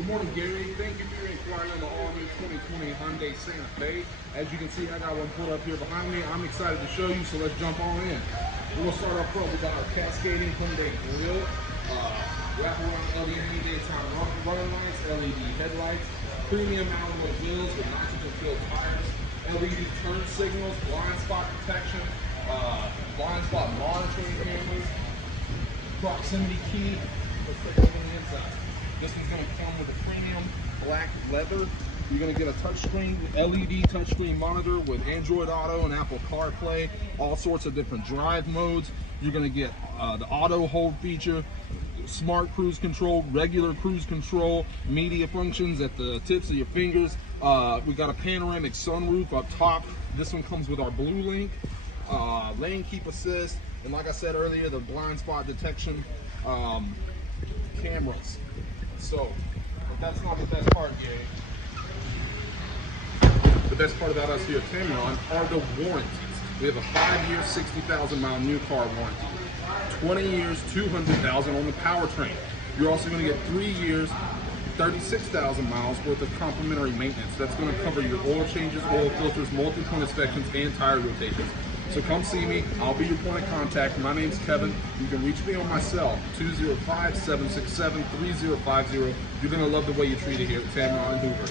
Good morning, Gary. Thank you for your inquiry on the all-new 2020 Hyundai Santa Fe. As you can see, I got one pulled up here behind me. I'm excited to show you, so let's jump on in. We're going to start off front. We got our cascading Hyundai grille, wraparound LED daytime running lights, LED headlights, premium alloy wheels with nitrogen-filled tires, LED turn signals, blind spot protection, blind spot monitoring cameras, proximity key. Let's take a look on the inside. This one's going to come with a premium black leather. You're going to get a touchscreen, LED touchscreen monitor with Android Auto and Apple CarPlay, all sorts of different drive modes. You're going to get the auto hold feature, smart cruise control, regular cruise control, media functions at the tips of your fingers. We got a panoramic sunroof up top. This one comes with our Blue Link, lane keep assist, and like I said earlier, the blind spot detection cameras. So, but that's not the best part, Gary. The best part about us here at Tameron are the warranties. We have a 5-year, 60,000-mile new car warranty, 20 years, 200,000 on the powertrain. You're also going to get 3 years, 36,000 miles worth of complimentary maintenance. That's going to cover your oil changes, oil filters, multi-point inspections, and tire rotations. So come see me. I'll be your point of contact. My name's Kevin. You can reach me on my cell, 205-767-3050. You're going to love the way you treat it here at Tameron Hoover.